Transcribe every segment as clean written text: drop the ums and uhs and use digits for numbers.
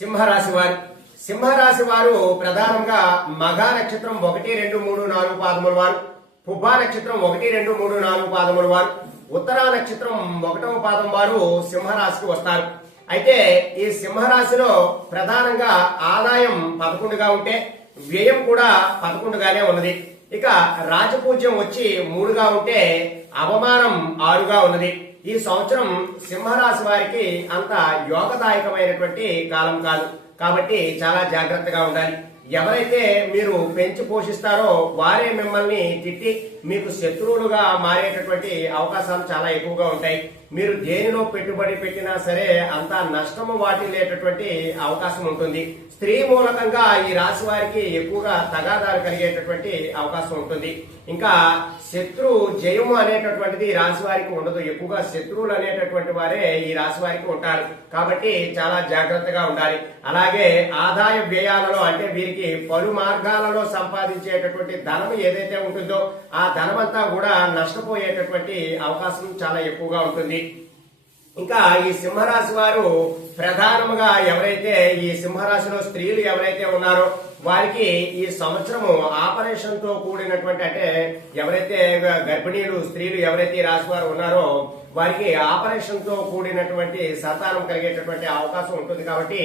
సింహరాశి వారు సింహరాశి వారు ప్రధానంగా మఘ నక్షత్రం 1, 2, 3, 4 పాదముల వారు, పుబ్బ నక్షత్రం 1, 2, 3, 4 పాదముల వారు, ఉత్తరా నక్షత్రం 1వ పాదం వారు సింహరాశికి వస్తారు. అయితే ఈ సింహరాశిలో ప్రధానంగా ఆదాయం 11గా ఉంటే వ్యయం కూడా 11గానే ఉన్నది. ఇక రాజపూజ్యం వచ్చి 3గా ఉంటే అవమానం 6గా ఉన్నది. ఈ సంవత్సరం సింహరాశి వారికి అంత యోగదాయకమైనటువంటి కాలం కాదు. కాబట్టి చాలా జాగ్రత్తగా ఉండాలి. ఎవరైతే మీరు పెంచి పోషిస్తారో వారే మిమ్మల్ని తిట్టి మీకు శత్రువులుగా మారేటటువంటి అవకాశాలు చాలా ఎక్కువగా ఉంటాయి. మీరు దేనిలో పెట్టుబడి పెట్టినా సరే అంత నష్టము వాటిల్లేటటువంటి అవకాశం ఉంటుంది. స్త్రీ మూలకంగా ఈ రాశి వారికి ఎక్కువగా తగాదాలు కలిగేటటువంటి అవకాశం ఉంటుంది. ఇంకా శత్రు జయము అనేటటువంటిది ఈ రాశి వారికి ఉండదు. ఎక్కువగా శత్రువులు అనేటటువంటి వారే ఈ రాశి వారికి ఉంటారు. కాబట్టి చాలా జాగ్రత్తగా ఉండాలి. అలాగే ఆదాయ వ్యయాలలో అంటే వీరికి పలు మార్గాలలో సంపాదించేటటువంటి ధనం ఏదైతే ఉంటుందో ఆ ధనమంతా కూడా నష్టపోయేటటువంటి అవకాశం చాలా ఎక్కువగా ఉంటుంది. ఇంకా ఈ సింహరాశి వారు ప్రధానంగా ఎవరైతే ఈ సింహరాశిలో స్త్రీలు ఎవరైతే ఉన్నారో వారికి ఈ సంవత్సరము ఆపరేషన్ తో కూడినటువంటి అంటే ఎవరైతే గర్భిణీలు స్త్రీలు ఎవరైతే ఈ రాశి వారు ఉన్నారో వారికి ఆపరేషన్ తో కూడినటువంటి సంతానం కలిగేటటువంటి అవకాశం ఉంటుంది. కాబట్టి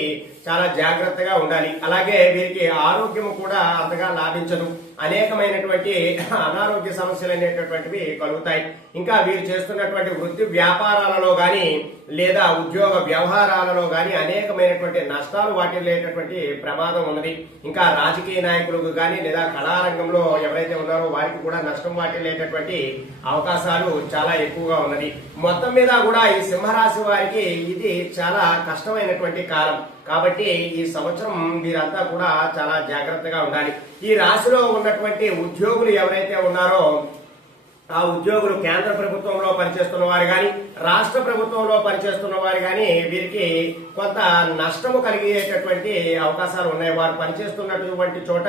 చాలా జాగ్రత్తగా ఉండాలి. అలాగే వీరికి ఆరోగ్యం కూడా అంతగా లాభించదు. అనేకమైనటువంటి అనారోగ్య సమస్యలు అనేటటువంటివి కలుగుతాయి. ఇంకా వీరు చేస్తున్నటువంటి వృత్తి వ్యాపారాలలో గాని లేదా ఉద్యోగ వ్యవహారాలలో గాని అనేకమైనటువంటి నష్టాలు వాటిల్లేటటువంటి ప్రమాదం ఉన్నది. ఇంకా రాజకీయ నాయకులకు గాని లేదా కళారంగంలో ఎవరైతే ఉన్నారో వారికి కూడా నష్టం వాటిల్లేటటువంటి అవకాశాలు చాలా ఎక్కువగా ఉన్నది. మొత్తం మీద కూడా ఈ సింహరాశి వారికి ఇది చాలా కష్టమైనటువంటి కాలం. కాబట్టి ఈ సంవత్సరం వీరంతా కూడా చాలా జాగ్రత్తగా ఉండాలి. ఈ రాశిలో ఉన్నటువంటి ఉద్యోగులు ఎవరైతే ఉన్నారో ఆ ఉద్యోగులు కేంద్ర ప్రభుత్వంలో పనిచేస్తున్న వారు గాని రాష్ట్ర ప్రభుత్వంలో పనిచేస్తున్న వారు గాని వీరికి కొంత నష్టము కలిగేటటువంటి అవకాశాలు ఉన్నాయి. వారు పనిచేస్తున్నటువంటి చోట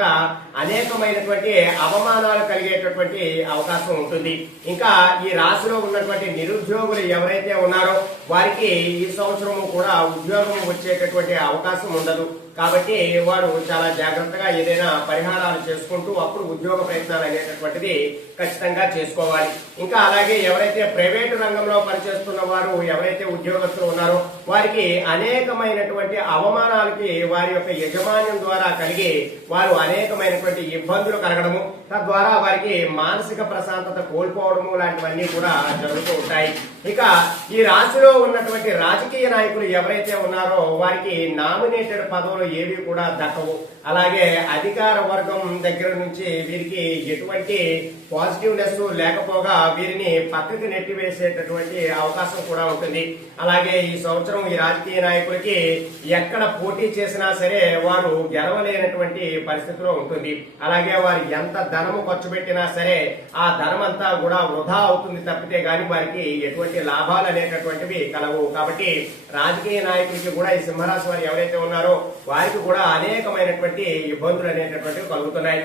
అనేకమైనటువంటి అవమానాలు కలిగేటటువంటి అవకాశం ఉంటుంది. ఇంకా ఈ రాశిలో ఉన్నటువంటి నిరుద్యోగులు ఎవరైతే ఉన్నారో వారికి ఈ సంవత్సరము కూడా ఉద్యోగం వచ్చేటటువంటి అవకాశం ఉండదు. కాబట్టి వారు చాలా జాగ్రత్తగా ఏదైనా పరిహారాలు చేసుకుంటూ అప్పుడు ఉద్యోగ ప్రయత్నాలు అనేటటువంటిది ఖచ్చితంగా చేసుకోవాలి. ఇంకా అలాగే ఎవరైతే ప్రైవేటు రంగంలో పనిచేస్తున్న వారు ఎవరైతే ఉద్యోగస్తులు ఉన్నారో వారికి అనేకమైనటువంటి అవమానాలకి వారి యొక్క యజమాన్యం ద్వారా కలిగి వారు అనేకమైనటువంటి ఇబ్బందులు కలగడము, తద్వారా వారికి మానసిక ప్రశాంతత కోల్పోవడము లాంటివన్నీ కూడా జరుగుతూ ఉంటాయి. ఇక ఈ రాశిలో ఉన్నటువంటి రాజకీయ నాయకులు ఎవరైతే ఉన్నారో వారికి నామినేటెడ్ పదవులు ఏవి కూడా దక్కవు. అలాగే అధికార వర్గం దగ్గర నుంచి వీరికి ఎటువంటి పాజిటివ్నెస్ లేకపోగా వీరిని పక్కకి నెట్టివేసేటటువంటి అవకాశం కూడా ఉంటుంది. అలాగే ఈ సంవత్సరం ఈ రాజకీయ నాయకులకి ఎక్కడ పోటీ చేసినా సరే వారు గెలవలేనటువంటి పరిస్థితిలో ఉంటుంది. అలాగే వారు ఎంత ధనము ఖర్చు పెట్టినా సరే ఆ ధనం అంతా కూడా వృధా అవుతుంది తప్పితే గాని వారికి ఎటువంటి లాభాలు అనేటటువంటివి కలవు. కాబట్టి రాజకీయ నాయకులకి కూడా ఈ సింహరాశి వారు ఎవరైతే ఉన్నారో వారికి కూడా అనేకమైనటువంటి ఇబ్బందులు అనేటటువంటివి కలుగుతున్నాయి.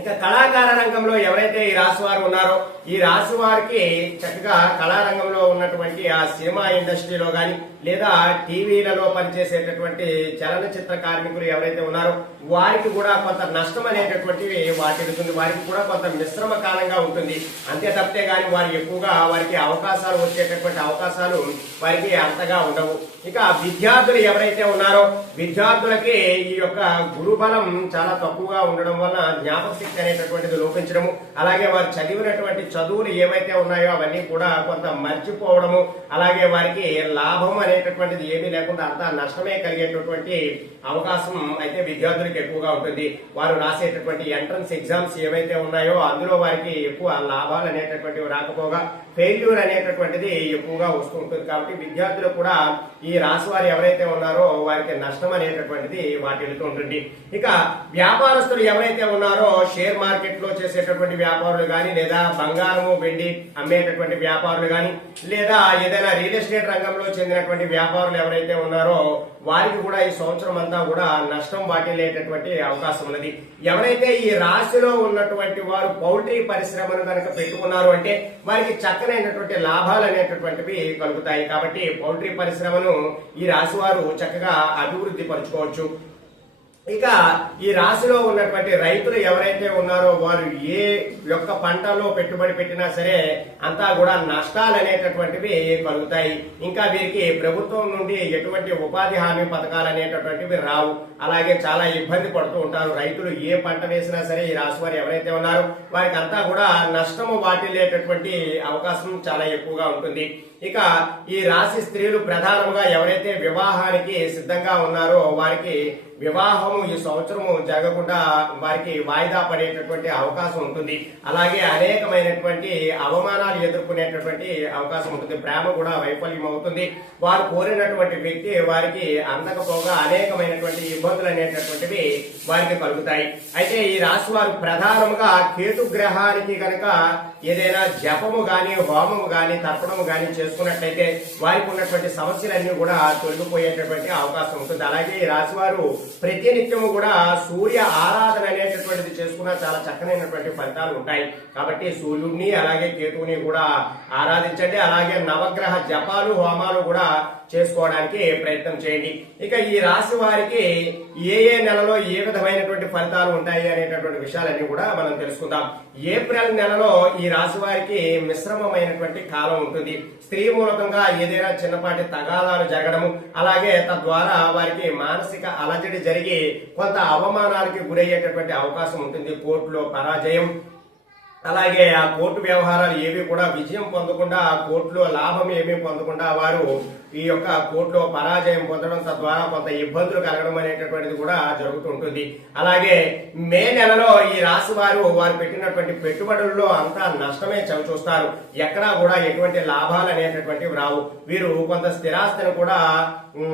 ఇక కళాకార రంగంలో ఎవరైతే ఈ రాశి వారు ఉన్నారో ఈ రాశి వారికి చక్కగా కళారంగంలో ఉన్నటువంటి ఆ సినిమా ఇండస్ట్రీలో గాని లేదా టీవీలలో పనిచేసేటటువంటి చలనచిత్ర కార్మికులు ఎవరైతే ఉన్నారో వారికి కూడా కొంత నష్టం అనేటటువంటివి వాటిల్లుతుంది. వారికి కూడా కొంత మిశ్రమ కాలంగా ఉంటుంది. అంతే తప్పితే గాని వారు ఎక్కువగా వారికి అవకాశాలు వచ్చేటటువంటి అవకాశాలు వారికి అంతగా ఉండవు. ఇక విద్యార్థులు ఎవరైతే ఉన్నారో విద్యార్థులకి ఈ యొక్క గురుబలం చాలా తక్కువగా ఉండడం వల్ల జ్ఞాపక శక్తి అనేటటువంటిది లోపించడము, అలాగే వారు చదివినటువంటి చదువులు ఏవైతే ఉన్నాయో అవన్నీ కూడా కొంత మర్చిపోవడము, అలాగే వారికి లాభం అనేటటువంటిది ఏమీ లేకుండా అంతా నష్టమే కలిగేటటువంటి అవకాశం అయితే విద్యార్థులకు ఎక్కువగా ఉంటుంది. వారు రాసేటటువంటి ఎంట్రన్స్ ఎగ్జామ్స్ ఏవైతే ఉన్నాయో అందులో వారికి ఎక్కువ లాభాలు అనేటటువంటివి రాకపోగా ఫెయిల్యూర్ అనేటటువంటిది ఎక్కువగా వస్తూ ఉంటుంది. కాబట్టి విద్యార్థులు కూడా ఈ రాశి వారు ఎవరైతే ఉన్నారో వారికి నష్టం అనేటటువంటిది వాటిల్లుతూ ఉంటుంది. ఇక వ్యాపారస్తులు ఎవరైతే ఉన్నారో షేర్ మార్కెట్ లో చేసేటటువంటి వ్యాపారులు గాని, లేదా బంగారము వెండి అమ్మేటటువంటి వ్యాపారులు గాని, లేదా ఏదైనా రియల్ ఎస్టేట్ రంగంలో చెందినటువంటి వ్యాపారులు ఎవరైతే ఉన్నారో వారికి కూడా ఈ సంవత్సరం అంతా కూడా నష్టం వాటిల్లేటటువంటి అవకాశం ఉన్నది. ఎవరైతే ఈ రాశిలో ఉన్నటువంటి వారు పౌల్ట్రీ పరిశ్రమను కనుక పెట్టుకున్నారు అంటే వారికి చక్కనైనటువంటి లాభాలు అనేటటువంటివి కలుగుతాయి. కాబట్టి పౌల్ట్రీ పరిశ్రమను ఈ రాశి వారు చక్కగా అభివృద్ధి పరుచుకోవచ్చు. ఇక ఈ రాశిలో ఉన్నటువంటి రైతులు ఎవరైతే ఉన్నారో వారు ఏ యొక్క పంటలో పెట్టుబడి పెట్టినా సరే అంతా కూడా నష్టాలు అనేటటువంటివి కలుగుతాయి. ఇంకా వీరికి ప్రభుత్వం నుండి ఎటువంటి ఉపాధి హామీ పథకాలు అనేటటువంటివి రావు. అలాగే చాలా ఇబ్బంది పడుతూ ఉంటారు. రైతులు ఏ పంట వేసినా సరే ఈ రాశి వారు ఎవరైతే ఉన్నారో వారికి అంతా కూడా నష్టము వాటిల్లేటటువంటి అవకాశం చాలా ఎక్కువగా ఉంటుంది. ఇక ఈ రాశి స్త్రీలు ప్రధానంగా ఎవరైతే వివాహానికి సిద్ధంగా ఉన్నారో వారికి వివాహము ఈ సంవత్సరము జరగకుండా వారికి వాయిదా పడేటటువంటి అవకాశం ఉంటుంది. అలాగే అనేకమైనటువంటి అవమానాలు ఎదుర్కొనేటటువంటి అవకాశం ఉంటుంది. ప్రేమ కూడా వైఫల్యం అవుతుంది. వారు కోరినటువంటి వ్యక్తి వారికి అందకపోగా అనేకమైనటువంటి ఇబ్బందులు అనేటటువంటివి వారికి కలుగుతాయి. అయితే ఈ రాశి వారు ప్రధానంగా కేతు గ్రహానికి గనక ఏదైనా జపము గాని, హోమము గాని, తర్పణము గాని చేసుకున్నట్లయితే వారికి ఉన్నటువంటి సమస్యలన్నీ కూడా తొలగిపోయేటటువంటి అవకాశం ఉంటుంది. అలాగే ఈ రాశి వారు ప్రతినిత్యము కూడా సూర్య ఆరాధన అనేటటువంటిది చేసుకున్నా చాలా చక్కనైనటువంటి ఫలితాలు ఉంటాయి. కాబట్టి సూర్యుడిని అలాగే కేతువుని కూడా ఆరాధించండి. అలాగే నవగ్రహ జపాలు, హోమాలు కూడా చేసుకోవడానికి ప్రయత్నం చేయండి. ఇక ఈ రాశి వారికి ఏ ఏ నెలలో ఏ విధమైనటువంటి ఫలితాలు ఉంటాయి అనేటటువంటి విషయాలన్నీ కూడా మనం తెలుసుకుందాం. ఏప్రిల్ నెలలో ఈ రాశి వారికి మిశ్రమమైనటువంటి కాలం ఉంటుంది. స్త్రీ మూలకంగా ఏదైనా చిన్నపాటి తగాదాలు జరగడము, అలాగే తద్వారా వారికి మానసిక అలజడి జరిగి కొంత అవమానాలకి గురయ్యేటటువంటి అవకాశం ఉంటుంది. కోర్టులో పరాజయం, అలాగే ఆ కోర్టు వ్యవహారాలు ఏవి కూడా విజయం పొందకుండా, కోర్టులో లాభం ఏమీ పొందకుండా వారు ఈ యొక్క కోర్టులో పరాజయం పొందడం, తద్వారా కొంత ఇబ్బందులు కలగడం అనేటటువంటిది కూడా జరుగుతుంటుంది. అలాగే మే నెలలో ఈ రాశి వారు పెట్టినటువంటి పెట్టుబడుల్లో అంతా నష్టమే చవిచూస్తారు. ఎక్కడా కూడా ఎటువంటి లాభాలు అనేటటువంటివి రావు. వీరు కొంత స్థిరాస్తిని కూడా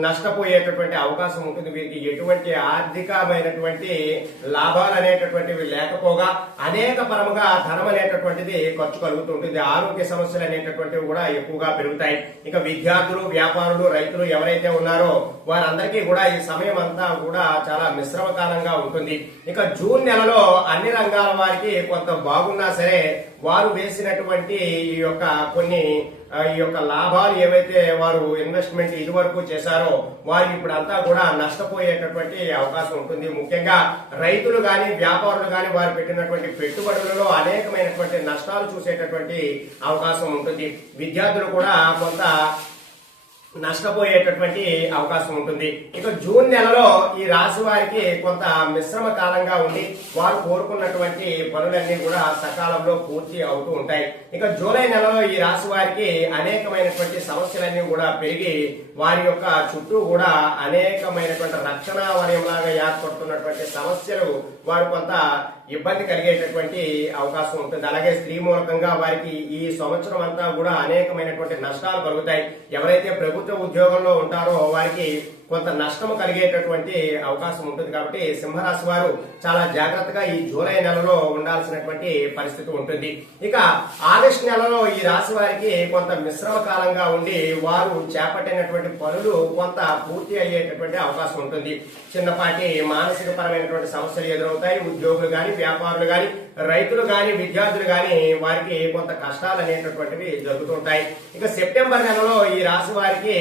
నష్టపోయేటటువంటి అవకాశం ఉంటుంది. వీరికి ఎటువంటి ఆర్థికమైనటువంటి లాభాలు అనేటటువంటివి లేకపోగా అనేక పరముగా ధనం అనేటటువంటిది ఖర్చు కలుగుతుంటుంది. ఆరోగ్య సమస్యలు అనేటటువంటివి కూడా ఎక్కువగా పెరుగుతాయి. ఇక విద్యార్థులు, వ్యాపారులు, రైతులు ఎవరైతే ఉన్నారో వారందరికీ కూడా ఈ సమయం అంతా కూడా చాలా మిశ్రమ కాలంగా ఉంటుంది. ఇక జూన్ నెలలో అన్ని రంగాల వారికి కొంత బాగున్నా సరే వారు వేసినటువంటి ఈ యొక్క కొన్ని ఈ యొక్క లాభాలు ఏవైతే వారు ఇన్వెస్ట్మెంట్ ఇదివరకు చేశారో వారు ఇప్పుడు అంతా కూడా నష్టపోయేటటువంటి అవకాశం ఉంటుంది. ముఖ్యంగా రైతులు గాని, వ్యాపారులు గాని వారు పెట్టినటువంటి పెట్టుబడులలో అనేకమైనటువంటి నష్టాలు చూసేటటువంటి అవకాశం ఉంటుంది. విద్యార్థులు కూడా కొంత నష్టపోయేటటువంటి అవకాశం ఉంటుంది. ఇక జూన్ నెలలో ఈ రాశి వారికి కొంత మిశ్రమ కాలంగా ఉండి వారు కోరుకున్నటువంటి పనులన్నీ కూడా సకాలంలో పూర్తి అవుతూ ఉంటాయి. ఇక జూలై నెలలో ఈ రాశి వారికి అనేకమైనటువంటి సమస్యలన్నీ కూడా పెరిగి వారి యొక్క చుట్టూ కూడా అనేకమైనటువంటి రక్షణ వలయంలాగా ఏర్పడుతున్నటువంటి సమస్యలు వారు కొంత ఇబ్బంది కలిగేటటువంటి అవకాశం ఉంటుంది. అలాగే స్త్రీ మూలకంగా వారికి ఈ సంవత్సరం అంతా కూడా అనేకమైనటువంటి నష్టాలు కలుగుతాయి. ఎవరైతే ప్రభుత్వ ఉద్యోగంలో ఉంటారో వారికి కొంత నష్టం కలిగేటటువంటి అవకాశం ఉంటుంది. కాబట్టి సింహరాశి వారు చాలా జాగ్రత్తగా ఈ జూలై నెలలో ఉండాల్సినటువంటి పరిస్థితి ఉంటుంది. ఇక ఆగస్టు నెలలో ఈ రాశి వారికి కొంత మిశ్రమ కాలంగా ఉండి వారు చేపట్టినటువంటి పనులు కొంత పూర్తి అయ్యేటటువంటి అవకాశం ఉంటుంది. చిన్నపాటి మానసిక పరమైనటువంటి సమస్యలు ఎదురవుతాయి. ఉద్యోగులు గాని, వ్యాపారులు గాని, రైతులు గాని, విద్యార్థులు గాని వారికి కొంత కష్టాలు అనేటటువంటివి జరుగుతుంటాయి. ఇక సెప్టెంబర్ నెలలో ఈ రాశి వారికి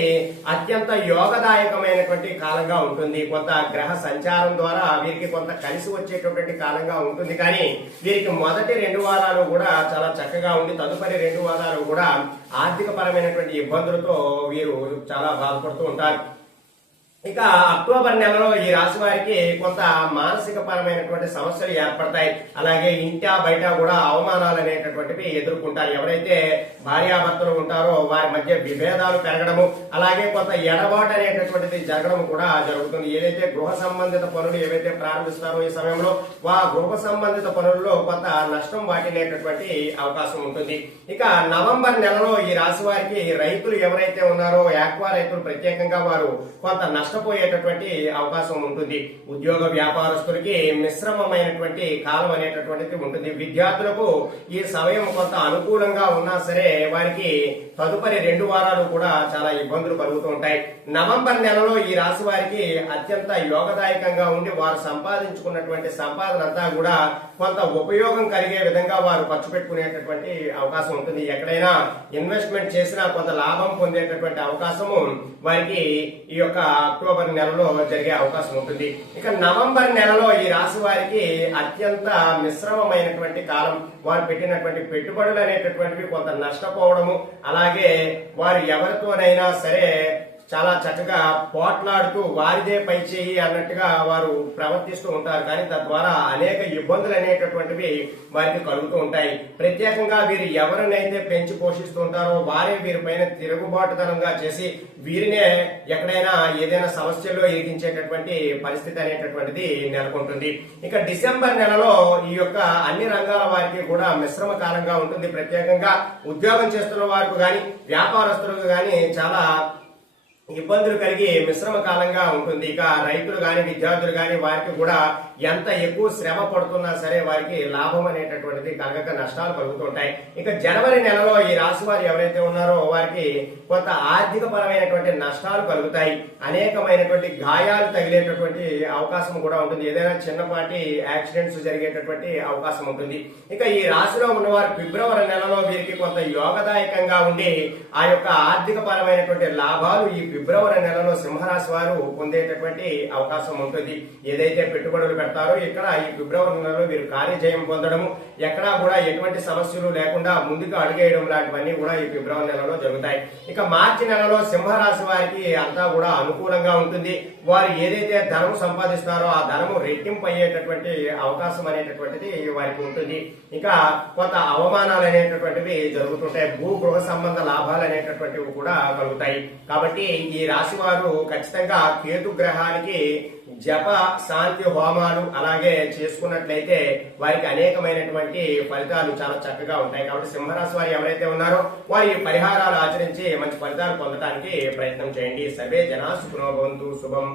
అత్యంత యోగదాయకమైన కాలంగా ఉంటుంది. కొంత గ్రహ సంచారం ద్వారా వీరికి కొంత కలిసి వచ్చేటటువంటి కాలంగా ఉంటుంది. కానీ వీరికి మొదటి 2 వారాలు కూడా చాలా చక్కగా ఉండి తదుపరి 2 వారాలు కూడా ఆర్థిక పరమైనటువంటి ఇబ్బందులతో వీరు చాలా బాధపడుతూ ఉంటారు. ఇక అక్టోబర్ నెలలో ఈ రాశి వారికి కొంత మానసిక పరమైనటువంటి సమస్యలు ఏర్పడతాయి. అలాగే ఇంటా బయట కూడా అవమానాలు అనేటటువంటివి ఎదుర్కొంటారు. ఎవరైతే భార్యాభర్తలు ఉంటారో వారి మధ్య విభేదాలు పెరగడము, అలాగే కొంత ఎడబాటు అనేటటువంటిది జరగడం కూడా జరుగుతుంది. ఏదైతే గృహ సంబంధిత పనులు ఏవైతే ప్రారంభిస్తారో ఈ సమయంలో గృహ సంబంధిత పనుల్లో కొంత నష్టం వాటిల్లేటటువంటి అవకాశం ఉంటుంది. ఇక నవంబర్ నెలలో ఈ రాశి వారికి రైతులు ఎవరైతే ఉన్నారో ఆక్వా రైతులు ప్రత్యేకంగా వారు కొంత నష్టపోయేటటువంటి అవకాశం ఉంటుంది. ఉద్యోగ వ్యాపారస్తులకి మిశ్రమమైనటువంటి కాలం అనేటటువంటిది ఉంటుంది. విద్యార్థులకు ఈ సమయం కొంత అనుకూలంగా ఉన్నా సరే వారికి తదుపరి 2 వారాలు కూడా చాలా ఇబ్బందులు కలుగుతూ ఉంటాయి. నవంబర్ నెలలో ఈ రాశి వారికి అత్యంత యోగదాయకంగా ఉండి వారు సంపాదించుకున్నటువంటి సంపాదన అంతా కూడా కొంత ఉపయోగం కలిగే విధంగా వారు ఖర్చు పెట్టుకునేటటువంటి అవకాశం ఉంటుంది. ఎక్కడైనా ఇన్వెస్ట్మెంట్ చేసినా కొంత లాభం పొందేటటువంటి అవకాశము వారికి ఈ యొక్క అక్టోబర్ నెలలో జరిగే అవకాశం ఉంటుంది. ఇక నవంబర్ నెలలో ఈ రాశి వారికి అత్యంత మిశ్రమమైనటువంటి కాలం. వారు పెట్టినటువంటి పెట్టుబడులు అనేటటువంటివి కొంత నష్టపోవడము, అలాగే వారు ఎవరితోనైనా సరే చాలా చక్కగా పోట్లాడుతూ వారిదే పై చేయి అన్నట్టుగా వారు ప్రవర్తిస్తూ ఉంటారు. కానీ తద్వారా అనేక ఇబ్బందులు అనేటటువంటివి వారికి కలుగుతూ ఉంటాయి. ప్రత్యేకంగా వీరు ఎవరినైతే పెంచి పోషిస్తూ ఉంటారో వారే వీరిపైన తిరుగుబాటుతనంగా చేసి వీరినే ఎక్కడైనా ఏదైనా సమస్యల్లో ఇరికించేటటువంటి పరిస్థితి అనేటటువంటిది నెలకొంటుంది. ఇక డిసెంబర్ నెలలో ఈ యొక్క అన్ని రంగాల వారికి కూడా మిశ్రమ కాలంగా ఉంటుంది. ప్రత్యేకంగా ఉద్యోగం చేస్తున్న వారికి గాని వ్యాపారస్తులకు గాని చాలా ఇబ్బందులు కలిగి మిశ్రమ కాలంగా ఉంటుంది. ఇక రైతులు గాని విద్యార్థులు గాని వారికి కూడా ఎంత ఎక్కువ శ్రమ పడుతున్నా సరే వారికి లాభం అనేటటువంటిది కలగక నష్టాలు కలుగుతుంటాయి. ఇక జనవరి నెలలో ఈ రాశి వారు ఎవరైతే ఉన్నారో వారికి కొంత ఆర్థిక పరమైనటువంటి నష్టాలు కలుగుతాయి. అనేకమైనటువంటి గాయాలు తగిలేటటువంటి అవకాశం కూడా ఉంటుంది. ఏదైనా చిన్నపాటి యాక్సిడెంట్స్ జరిగేటటువంటి అవకాశం ఉంటుంది. ఇక ఈ రాశిలో ఉన్నవారు ఫిబ్రవరి నెలలో వీరికి కొంత యోగదాయకంగా ఉండి ఆ యొక్క ఆర్థిక పరమైనటువంటి లాభాలు ఈ ఫిబ్రవరి నెలలో సింహరాశి వారు పొందేటటువంటి అవకాశం ఉంటుంది. ఏదైతే పెట్టుబడులు పెడతారో ఇక్కడ ఈ ఫిబ్రవరి నెలలో వీరు కార్యజయం పొందడము, ఎక్కడా కూడా ఎటువంటి సమస్యలు లేకుండా ముందుకు అడుగేయడం లాంటివన్నీ కూడా ఈ ఫిబ్రవరి నెలలో జరుగుతాయి. ఇక మార్చి నెలలో సింహరాశి వారికి అంతా కూడా అనుకూలంగా ఉంటుంది. వారు ఏదైతే ధనము సంపాదిస్తారో ఆ ధనము రెట్టింపు అయ్యేటటువంటి అవకాశం అనేటటువంటిది వారికి ఉంటుంది. ఇక కొంత అవమానాలు అనేటటువంటివి జరుగుతుంటాయి. భూ గృహ సంబంధ లాభాలు అనేటటువంటివి కూడా కలుగుతాయి. కాబట్టి ఈ రాశి వారు ఖచ్చితంగా కేతు గ్రహానికి జప శాంతి హోమాలు అలాగే చేసుకున్నట్లయితే వారికి అనేకమైనటువంటి ఫలితాలు చాలా చక్కగా ఉంటాయి. కాబట్టి సింహరాశి వారు ఎవరైతే ఉన్నారో వారి పరిహారాలు ఆచరించి మంచి ఫలితాలు పొందడానికి ప్రయత్నం చేయండి. సర్వే జనా సుఖినో భవంతు. శుభం.